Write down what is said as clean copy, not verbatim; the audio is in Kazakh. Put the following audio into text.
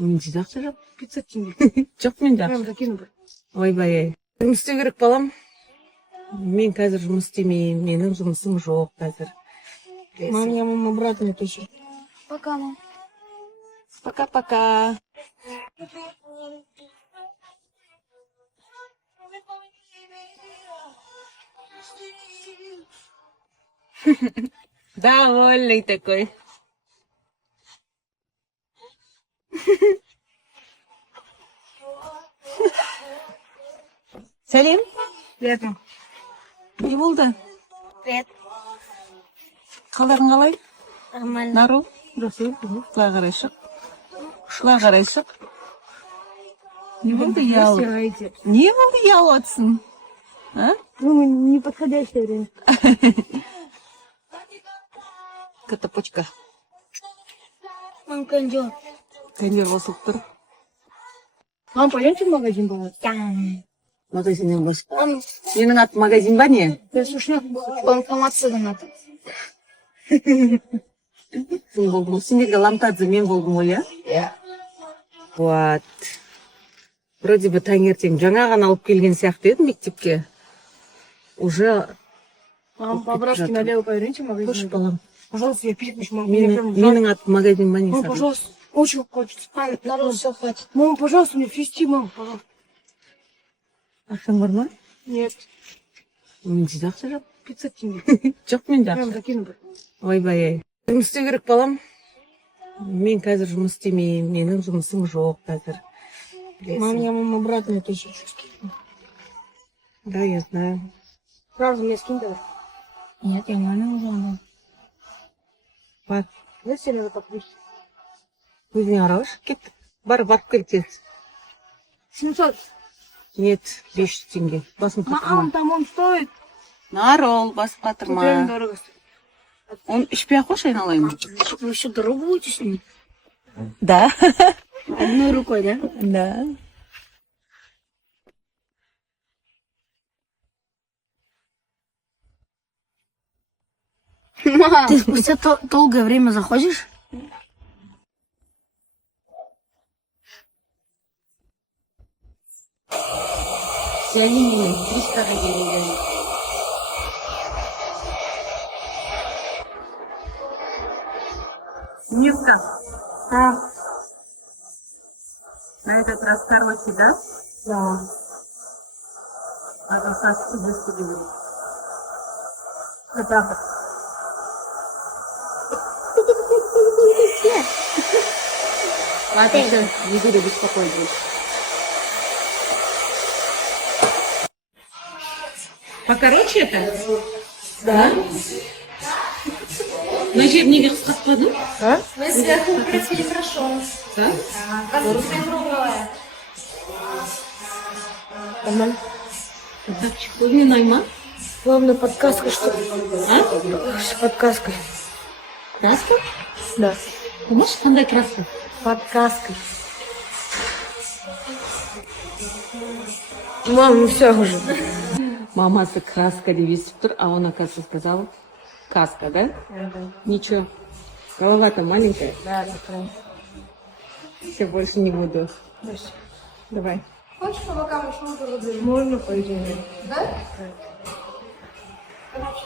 Менде де ақша жоқ. 500 теңге. Жоқ менде Прям ақша. закину бір. Ойбай. Жұмыс істеу керек балам. Мен қазір жұмыс істемеймін. Менің жұмысым жоқ қазір. Мам, я вам обратно пишу. Пока, мам. Пока-пока. Довольный такой. Сәлем. Привет, мам. Не болды? Привет. Қалдарың қалай? Нормально. Нару? Жақсы. Шылай қарай шық. Шылай қарай шық. Не болды ұялып? Стираете. Не болды ұялып отырсың? А? Ну, неподходящее время. Котопочка. Мам, кондер. Кондер қосылып тұр. Мам, пойдемте в магазин, бывает. Магазиннен басқа. Мам, Менің аты магазин ба не? Я сушняк. банкомат сыгнат. Сен болдың ғой. Сендерге ламтадзе мен болдым ғой, иә? Иә. Вот. Вроде бы таңертең жаңа ғана алып келген сияқты еді мектепке. Уже Мам, по-братски налево поверните в қош магазин. балам. Пожалуйста, я пить хочу, мам. Мне прям жалко. Менің аты магазин ба не Мам, саған? пожалуйста. Очень хочется. Мам, народ все хватит. Мам, пожалуйста, мне фести, мам, пожалуйста. Ақшаң бар ма? Нет. Менде де ақша жоқ. 500 теңге. Жоқ менде Прям ақша. закину бір. Ойбай. Жұмыс істеу керек балам. Мен қазір жұмыс істемеймін. Менің жұмысым жоқ қазір. Мам, я вам обратно пишу. Да, я знаю. Правда, мне скинь давай. Нет, я маме уже отдал. Бар. Знаешь, тебе надо подписать. Өзіңе қарауыш. Кет. Барып кел тез. 700. Нет, 500 теңге. Басын Мам, қатырма. там он стоит. Нарол, бас Прям қатырма. дорого стоит. Он ішпей ақ қойшы айналайын. Вы еще дорогу будете снимать? Да. Одной рукой, да? Да. Ты спустя долгое время заходишь? Сәлем, 300-ға береді. Невка. На этот раз короче, да? Да. А то Сашка быстро говорит. Вот так вот. Ладно, все, не буду беспокоить больше. Покороче это? Да. На жернеге қысқартпадың? Мы сверху, в принципе, хорошо. Да? Круглая. Нормально. Тапчик көзіне найма? Главное, подказка, что А? с подказкой. Краска? Да. Можешь қандай краска? Подказкой. Мам, ну все уже. Мамасы краска деп естіп тұр, а он, оказывается, сказал каска, да? Ничего. Голова-то маленькая. Да, да, правильно. Все, больше не буду. Давай. Можно пойти? Да? Короче,